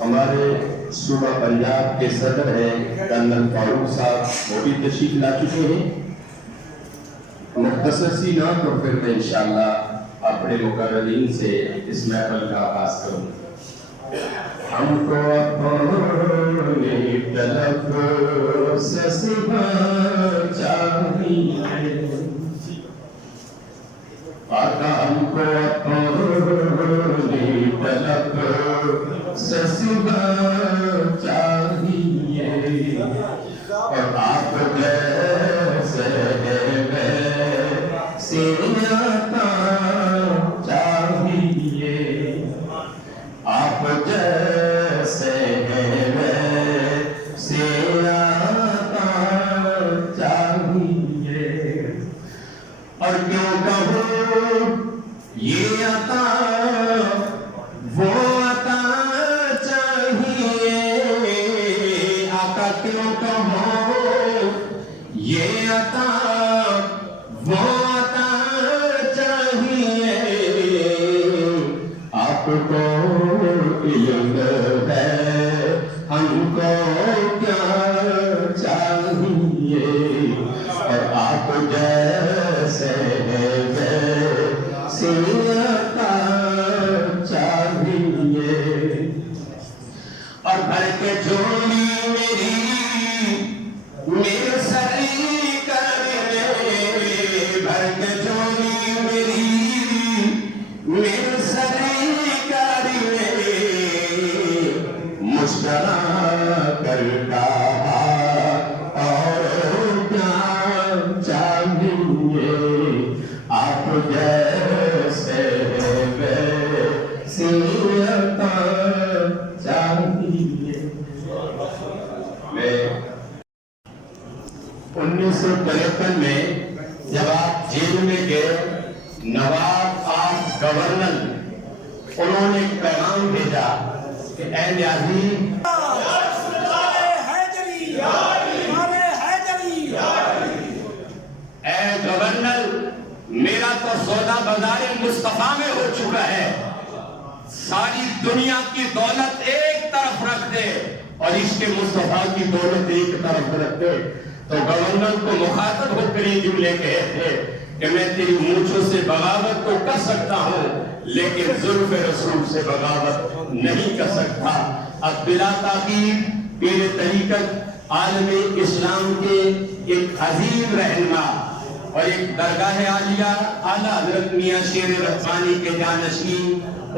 ہمارے صوبہ پنجاب کے صدر ہیں کرنل فاروق صاحب، وہ بھی تشریف لا چکے ہیں۔ مختصر سی نعت اور پھر میں انشاءاللہ اپنے مقررین سے اس محفل کا آغاز کروں۔ ہم کو اپنی طرف سے سوا چاہیے، آقا ہم کو اپنی طرف سے سوا چاہیے، اور آپ جیسے ویسے عطا چاہیے، آپ جیسے ویسے عطا چاہیے، اور کیوں کہوں یہ عطا وہ عطا چاہیے، آقا کیوں کہوں یہ عطا وہ عطا چاہیے، آپ کو علم ہے ہم کو کیا چاہیے، اور آپ جیسے ویسے عطا چاہیے، اور بھر کے جھولی میرے سری کرنے، بھر کے جھولی میرے سری کرنے، مسکرا کر کہا اور کیا چاہیے، آپ جیسے ویسے عطا چاہیے۔ میں 1953 میں جب آپ جیل میں گئے، نواب آف گورنر انہوں نے ایک پیغام بھیجا کہ اے نیازی، اے گورنر، میرا تو سودا بازار مصطفیٰ میں ہو چکا ہے، ساری دنیا کی دولت ایک طرف رکھ دے اور عشق مصطفیٰ کی دولت ایک طرف رکھ دے۔ تو گورنر کو مخاطب ہو کر یہ جملے کہے تھے کہ میں تیری مونچھوں سے بغاوت تو کر سکتا ہوں، لیکن زلف رسول سے بغاوت نہیں کر سکتا۔ اب بلا تاخیر پیر طریقت عالم اسلام کے ایک عظیم رہنما اور ایک درگاہ عالیہ اعلیٰ حضرت میاں شیر ربانی کے جانشین،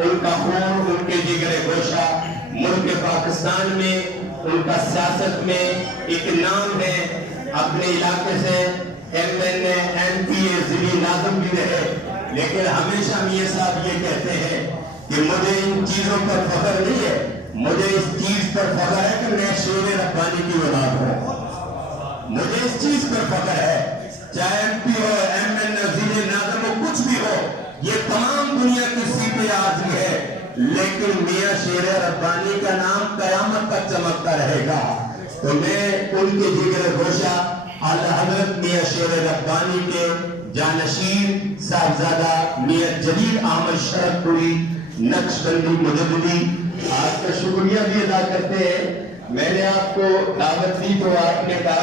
ان کا خون ان کے جگر گوشہ ملک پاکستان میں، ان کا سیاست میں ایک نام ہے، اپنے علاقے سے MNA MPA ضلعی ناظم بھی رہے، لیکن ہمیشہ میاں صاحب یہ کہتے ہیں کہ مجھے ان چیزوں پر فخر نہیں ہے، مجھے اس چیز پر فخر ہے کہ میں شیر ربانی کی اولاد ہوں، مجھے اس چیز پر فخر ہے، چاہے MP ہو MNA ضلعی ناظم ہو کچھ بھی ہو، یہ تمام دنیا کی سیٹیں آزی ہے، لیکن میاں شیر ربانی کا نام قیامت تک چمکتا رہے گا۔ تو میں ان کے جگر گوشہ اعلیٰ حضرت میاں شیر ربانی کے جانشین صاحبزادہ میاں جلیل احمد شرف پوری نقشبندی مجددی آپ کا شکریہ بھی ادا کرتے ہیں۔ میں نے آپ کو دعوت دی تو آپ نے کہا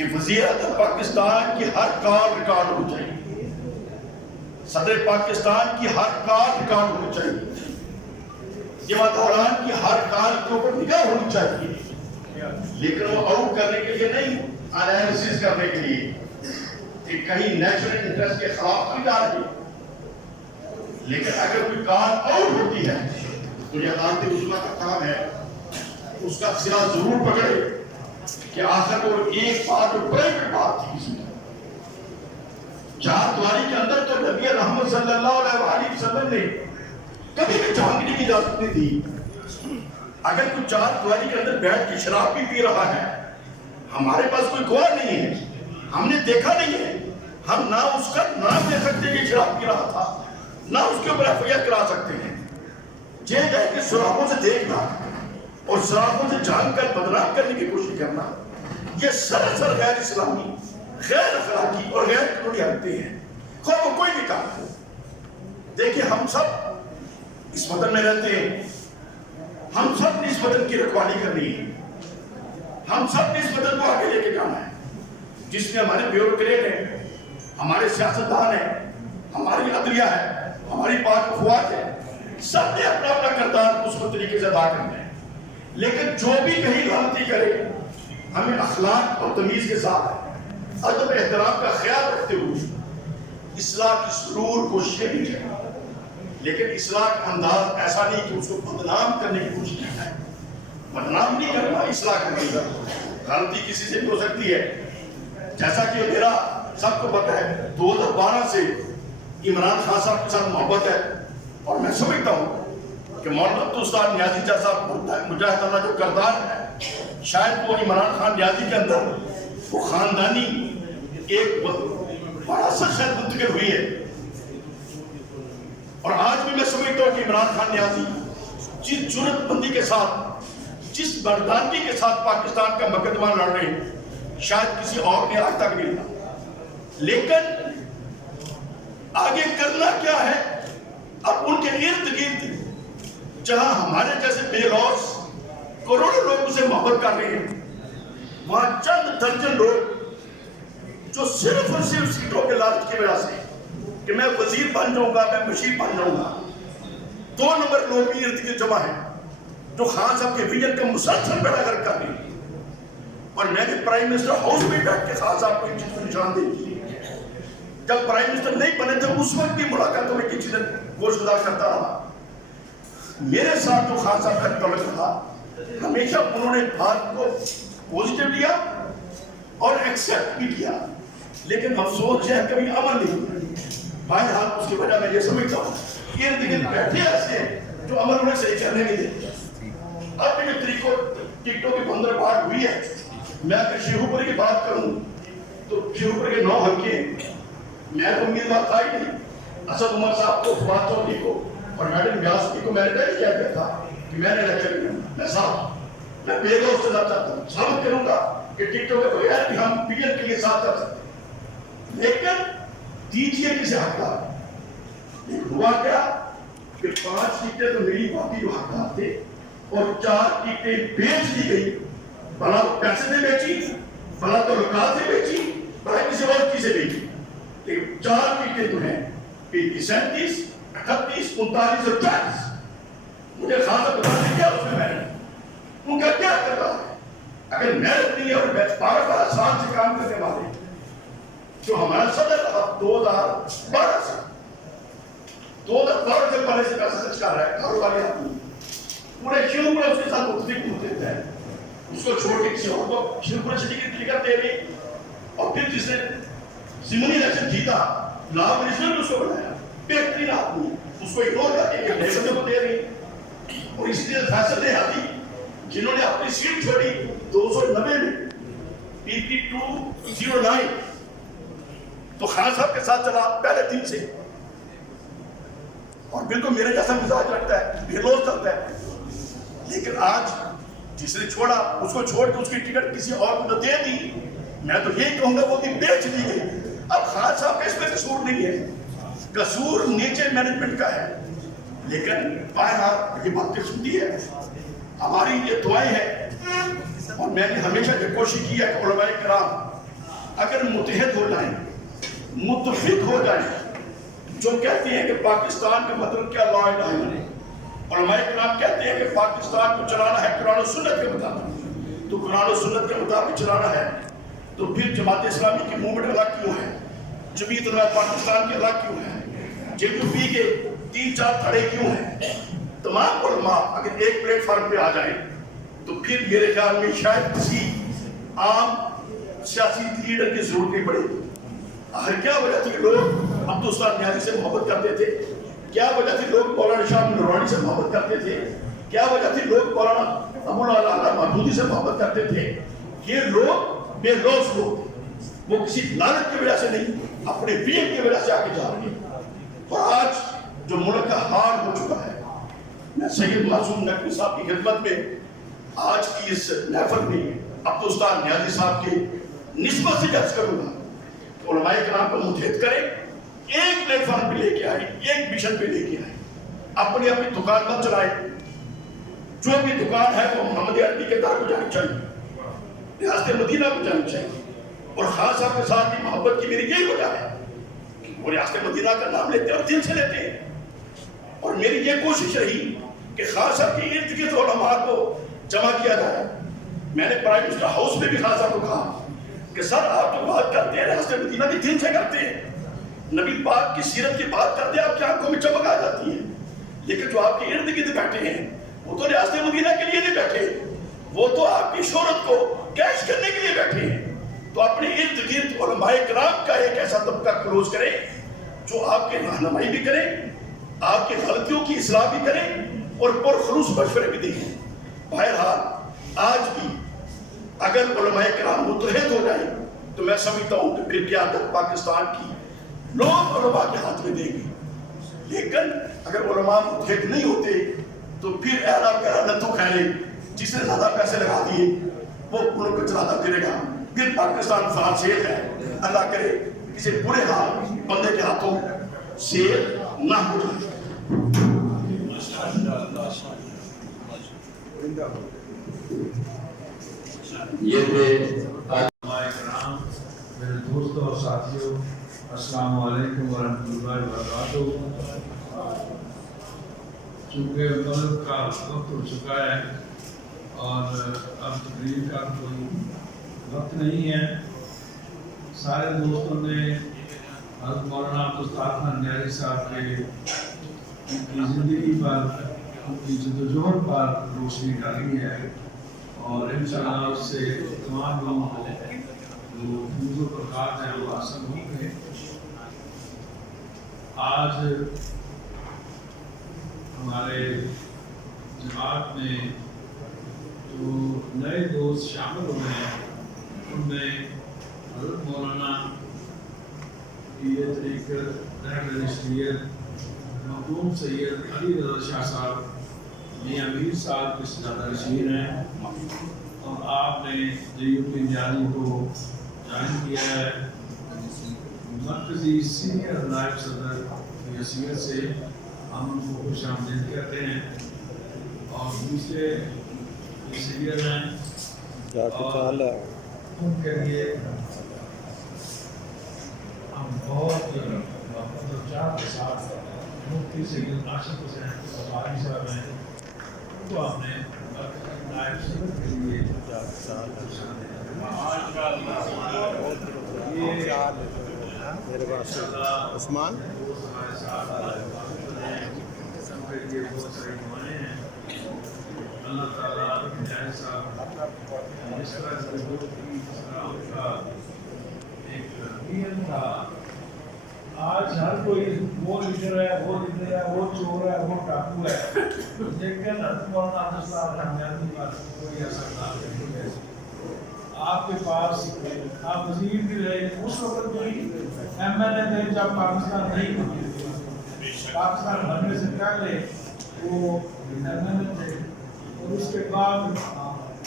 کہ وزیر اعظم پاکستان کی ہر کال ریکارڈ ہونی چاہیے، صدر پاکستان کی ہر کال ریکارڈ ہونی چاہیے، جمعداران کی ہر کال کے اوپر نگاہ ہونی چاہیے، لیکن وہ آؤٹ کرنے کے لیے نہیں، انالیسس کرنے کے لیے کہ کہیں نیشنل انٹرسٹ کے خلاف نہیں جا رہی۔ لیکن اگر کوئی کال آؤٹ ہوتی ہے تو یہ عدالت عظمیٰ کا کام ہے اس کا سرا ضرور پکڑے کہ آخر وہ ایک بات جو پرائیویٹ بات تھی اس میں چار دیواری کے اندر تو نبی رحمت صلی اللہ علیہ وآلہ وسلم نے کبھی بھی جھانکنے کی اجازت نہیں دی۔ اگر کوئی چار دیواری کے اندر بیٹھ کے شراب بھی پی رہا ہے، ہمارے پاس کوئی گواہ نہیں ہے، ہم نے دیکھا نہیں ہے، ہم نہ اس کا نام لے سکتے کہ شراب پی رہا تھا، نہ اس کے اوپر FIR کرا سکتے ہیں۔ یہ ہے کہ سراغوں سے دیکھنا اور سراغوں سے جان کر بدنام کرنے کی کوشش کرنا، یہ سراسر غیر اسلامی، غیر اخلاقی اور غیر قانونی حرکتیں ہیں، خواہ وہ کوئی بھی کام ہو۔ دیکھیں ہم سب اس وطن میں رہتے ہیں، ہم سب نے اس وطن کی رکھوالی کرنی ہے، ہم سب نے اس وطن کو آگے لے کے جانا ہے، جس میں ہمارے بیوروکریٹ ہیں، ہمارے سیاستدان ہیں، ہماری عدلیہ ہے، ہماری پاک افواج ہے، سب نے اپنا اپنا کردار اس طریقے سے ادا کرنا ہے۔ لیکن جو بھی کہیں غلطی کرے ہمیں اخلاق اور تمیز کے ساتھ ادب احترام کا خیال رکھتے ہوئے اصلاح کی ضرور کوشش کرنی چاہیے، لیکن اصلاح کا انداز ایسا نہیں کہ اس کو بدنام کرنے کی کوشش کرنا ہے۔ بدنام نہیں کرنا، اصلاح کرنے کا۔ غلطی کسی سے بھی ہو سکتی ہے، جیسا کہ میرا سب کو پتہ ہے 2012 سے عمران خان صاحب کے ساتھ محبت ہے، اور میں سمجھتا ہوں کہ مولانا عبد الستار نیازی صاحب مجاہد اللہ جو کردار ہے، شاید وہ عمران خان نیازی کے اندر وہ خاندانی ایک بڑا سا شاید منتقل ہوئی ہے۔ اور آج بھی میں سمجھتا ہوں کہ عمران خان نیازی جس جرأت مندی کے ساتھ، جس مردانگی کے ساتھ پاکستان کا مقدمہ لڑ رہے ہیں، شاید کسی اور نے آج تک نہیں لڑا۔ لیکن آگے کرنا کیا ہے؟ اب ان کے ارد گرد جہاں ہمارے جیسے بے لوث کروڑوں لوگ اسے محبت کر رہے ہیں، وہاں چند درجن لوگ جو صرف اور صرف سیٹوں کے لالچ کی وجہ سے کہ میں وزیر بن جاؤں گا، میں مشیر بن جاؤں گا، 2 نمبر لوگ بھی ارد گرد جمع ہیں جو خان صاحب کے ویژن کا مسلسل بیڑا غرق کر رہے ہیں۔ اور میں نے پرائم منسٹر ہاؤس میں بیٹھ کے خان صاحب کو ان چیز کو نشاندہی کی۔ جب پرائم منسٹر نہیں بنے تھے اس وقت بھی ملاقاتوں میں کسی دن گوش گزار کرتا رہا۔ میرے ساتھ جو خان صاحب کا تعلق تھا، ہمیشہ انہوں نے بات کو پوزیٹو لیا اور ایکسپٹ بھی کیا، لیکن افسوس یہ ہے کبھی عمل نہیں ہوا۔ بہرحال اس کی وجہ میں یہ سمجھتا ہوں کہ ارد گرد بیٹھے ایسے جو عمل انہیں صحیح کرنے نہیں دیتے۔ اب جو طریقوں ٹکٹوں کی بندر بات ہوئی ہے، میں اگر شیخوپور کی بات کروں تو شیخوپور کے 9 حلقے، میں تو امیدوار تھا ہی نہیں۔ اسد عمر صاحب کو، فواد چودھری کو اور میڈم گیاسپی کو میں نے طے کیا تھا کہ میں نے الیکشن کرنا۔ میں صاحب میں بے دوست سے چاہتا ہوں، ثابت کروں گا کہ ٹکٹوں کے بغیر بھی ہم پی ایم کے لیے ساتھ کر سکتے ہیں، لیکن دیجیے کسی حقدار۔ لیکن ہوا کیا کہ 5 ٹکٹیں تو میری باقی جو حقدار تھے اور 4 ٹکٹیں بیچ دی گئی۔ بھلا پیسے سے بیچی، بھلا تو رکاوٹ سے بیچی، بھلا کسی اور چیز سے بیچی، لیکن 4 ٹکٹیں تو ہیں 37، 38، 39 اور 40۔ مجھے خاصا بتا دیں کیا اس میں ان کا کیا کرتا ہے؟ اگر محنت نہیں ہے اور 12 سال سے کام کرنے والے جو ہمارا صدر رہا 2012 سے 2012 سے پہلے سے پیسہ خرچ کر رہا ہے، کاروباری آدمی پورے شیوپور اس کے ساتھ مختلف ہوتے ہیں، اس کو چھوڑ کے کسی اور کو شیوپور سٹی کی ٹکٹ دے رہی، اور پھر جس نے ضمنی الیکشن جیتا لا منسٹر نے اس کو بنایا، بہترین آدمی اس کو اگنور کر کے نیشن کو دے رہی۔ اور اسی طرح فیصل دیہاتی جنہوں نے اپنی سیٹ چھوڑی 290 میں PP 209 تو خان صاحب کے ساتھ چلا پہلے دن سے، اور بالکل میرے جیسا مزاج رکھتا ہے، بے لوث چلتا ہے۔ لیکن آج جس نے چھوڑا اس کو چھوڑ کے اس کی ٹکٹ کسی اور کو دے دی، میں تو یہی کہوں گا وہ بھی بیچ دی گئی۔ اب خان صاحب کا اس میں قصور نہیں ہے، قصور نیچے مینجمنٹ کا ہے، لیکن بہرحال یہ بات سنتی ہے، ہماری یہ دعائیں ہیں، اور میں نے ہمیشہ یہ کوشش کی ہے کہ علماء کرام اگر متحد ہو جائیں، متفق ہو جائیں، جو کہتے ہیں کہ پاکستان کا مطلب کیا لا الہ الا اللہ، علماء کرام کہتے ہیں کہ پاکستان کو چلانا ہے قرآن و سنت کے مطابق، تو قرآن و سنت کے مطابق چلانا ہے، تو پھر جماعت اسلامی کی موومنٹ الگ کیوں ہے؟ جمعیت علماء پاکستان کی الگ کیوں ہے؟ JUP کے 3-4 دھڑے کیوں ہیں؟ تمام علماء اگر ایک پلیٹ فارم پہ آ جائیں تو پھر میرے خیال میں شاید کسی عام سیاسی لیڈر کی ضرورت نہیں پڑے گی۔ آخر کیا وجہ تھی لوگ عبدالستان نیازی سے محبت کرتے تھے؟ کیا وجہ تھی لوگ مولانا شاہ نورانی سے محبت کرتے تھے؟ کیا وجہ تھی لوگ مولانا ابو العلا مودودی سے محبت کرتے تھے؟ یہ لوگ بے لوث لوگ تھے، وہ کسی لعنت کی وجہ سے نہیں، اپنے دین کی وجہ سے آگے جا رہے ہیں۔ اور آج جو ملک کا حال ہو چکا ہے، میں سید معصوم نقوی صاحب کی خدمت میں آج کی اس محفل میں عبدالستان نیازی صاحب کے نسبت سے جج کروں گا کہ علماء کرام کو متحد کریں، ایک پلیٹ فارم پہ لے کے آئے، ایک مشن پہ لے کے آئے، اپنی اپنی دکان مت چلائے، جو بھی دکان ہے وہ محمد عربی کے در کو جانی چاہیے، ریاست مدینہ کو جانی چاہیے، اور خان صاحب کے ساتھ بھی محبت کی میری یہی وجہ ہے کہ وہ ریاست مدینہ کا نام لیتے ہیں اور دل سے لیتے ہیں، اور میری یہ کوشش رہی کہ خان صاحب کے ارد گرد علماء کو جمع کیا جائے۔ میں نے پرائم منسٹر ہاؤس میں بھی خان صاحب کو کہا کہ سر آپ جو بات کرتے ہیں ریاست مدینہ کی دل سے کرتے ہیں، نبی پاک کی سیرت کی بات کرتے ہیں، آپ کی آنکھوں میں چمک آ جاتی ہے، لیکن جو آپ کے ارد گرد بیٹھے ہیں وہ تو ریاست مدینہ کے لیے نہیں بیٹھے، وہ تو آپ کی شہرت کو کیش کرنے کے لیے بیٹھے ہیں۔ تو اپنے ارد گرد علماء کرام کا ایک ایسا طبقہ کلوز کریں جو آپ کے رہنمائی بھی کریں، آپ کی غلطیوں کی اصلاح بھی کریں اور پرخلوص مشورے بھی دیں۔ بہرحال آج بھی اگر علماء کرام متحد ہو جائیں تو میں سمجھتا ہوں کہ پھر قیادت پاکستان کی لوگ علماء کے ہاتھ میں دیں گے، لیکن اگر علماء متحد نہیں ہوتے تو پھر اہلا پیرا نتھو خیرے جس نے زیادہ پیسے لگا دیے وہ ملک کو چلاتا پھرے گا، پھر پاکستان فلاں سیل ہے۔ اللہ کرے کسی برے حال بندے کے ہاتھوں سیل نہ ہو جائے۔ یہ تھے میرے دوستوں اور ساتھیوں، السلام علیکم ورحمۃ اللہ وبرکاتہ۔ چونکہ ملک کا وقت ہو چکا ہے اور اب تقریر کا کوئی وقت نہیں ہے، سارے دوستوں نے حضرت مولانا عبدالستان نیازی صاحب کے ان کی زندگی پر، ان کی جدوجہد پر روشنی ڈالی ہے، اور انشاءاللہ اس سے تمام لوگوں کو جو فیض و برکات ہیں وہ حاصل ہوں گے۔ آج ہمارے جماعت میں جو نئے دوست شامل ہوئے ہیں ان میں حضرت مولانا پیر طریقت رحمت نشریت مخدوم سید علی رضا شاہ صاحب میاں میر صاحب کے سجادہ نشین ہیں، اور آپ نے JUP نیازی کو جوائن کیا ہے۔ مرکزی سینئر نائب صدر کی حیثیت سے ہم ان کو خوش آمدید کہتے ہیں، اور دوسرے سینئر ہیں اور ان کے لیے ہم بہت محبت و چاہت کے ساتھ مفتی سید عاشق حسین بخاری صاحب ہیں، ان کو ہم نے نائب صدر کے لیے عثمان اللہ تعالیٰ صاحب جس طرح سے ان کا ایک نیت تھا، آج ہر کوئی وہ لیڈر ہے، وہ لیڈر ہے، وہ چور ہے، وہ ڈاکو ہے، لیکن مولانا عبدالستان نیازی پر کوئی اثر نہیں ہے۔ آپ کے پاس آپ وزیر بھی رہے، اس وقت بھی MLA تھے جب پاکستان نہیں تھی، پاکستان بننے سے پہلے وہ MLA تھے، اور اس کے بعد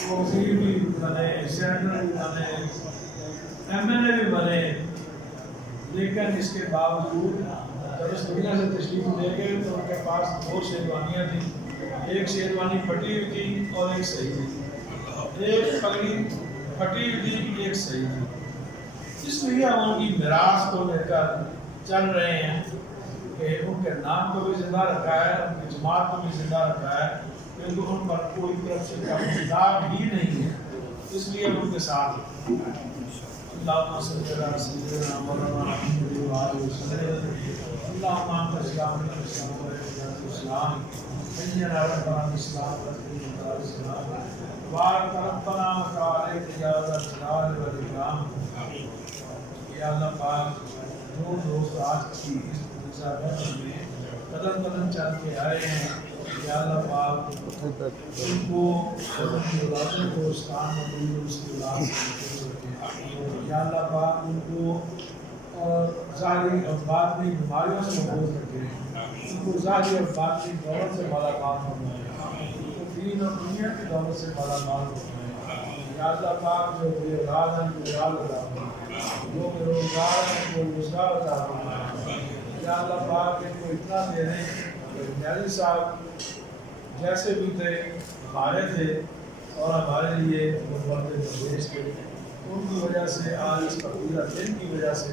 وہ وزیر بھی بنے، سینیٹر بھی بنے، MLA بھی بنے، لیکن اس کے باوجود جب اس دنیا سے تشریف لے گئے تو ان کے پاس 2 شیروانیاں تھیں، ایک شیروانی پھٹی ہوئی تھی اور ایک صحیح تھی، ایک پگڑی پھٹی ہوئی تھی، ایک صحیح تھی۔ اس لیے ہم ان کی میراث کو لے کر چل رہے ہیں کہ ان کے نام کو بھی زندہ رکھا ہے، ان کی جماعت کو بھی زندہ رکھا ہے، کیونکہ ان پر کوئی طرف سے انتظام ہی نہیں ہے، اس لیے ان کے ساتھ اللہم صلی علی سیدنا مولانا محمد وآلہ وسلم اللہم انت السلام والسلام علیک السلام حینا ربنا الاسلام ورحمۃ السلام بارک ربنا وعلیک یا ذا الجلال والاکرام۔ یا اللہ پاک جو دوست آج کی اس مسابقہ میں قدم قدم چل کے آئے ہیں، یا اللہ پاک ان کو اپنے کو اسلام نبی اس کی اولاد سے رکھیں، یا اللہ پاک ان کو ظاہری اور باطنی بیماریوں سے محفوظ رکھیں، ان کو ظاہری اور باطنی دولت سے مالا مال فرمائیں، ان کو دین اور دنیا کی دولت سے مالا مال فرمائیں، یا اللہ پاک جو بے اولاد ہیں جو اولاد عطا فرمائیں، جو بے روزگار ہیں جو روزگار عطا فرمائیں، یا اللہ پاک ان کو اتنا دے دیں کہ نیازی صاحب جیسے بھی تھے ہمارے تھے اور ہمارے لیے وہ بڑھتے پردیش تھے، ان کی وجہ سے آج اس قبیلہ دن کی وجہ سے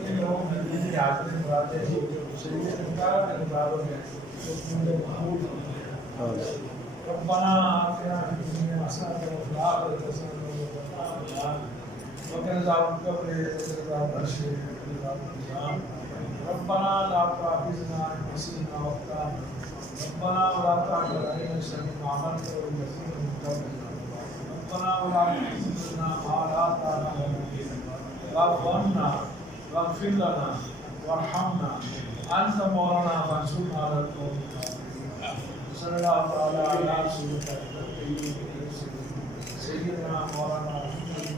ان لوگوں نے دینی حاضریں مراتے ہیں جو شریعت مطالعہ کے مطابق ہے وہ کیونکہ مقبول ہیں۔ ربنا آتنا فی الدنیا حسنۃ وفی الآخرۃ حسنۃ وقنا عذاب القبر وقنا عذاب الحشر وقنا عذاب النار۔ ربنا لا تؤاخذنا إن نسينا وأخطأنا ربنا ولا تحمل علينا إصرا كما حملته على الذين من قبلنا ربنا ولا تحملنا ما لا طاقة لنا به واعف عنا واغفر لنا وارحمنا أنت مولانا فانصرنا على القوم الكافرين۔ صلی اللہ تعالی علی سیدنا مولانا محمد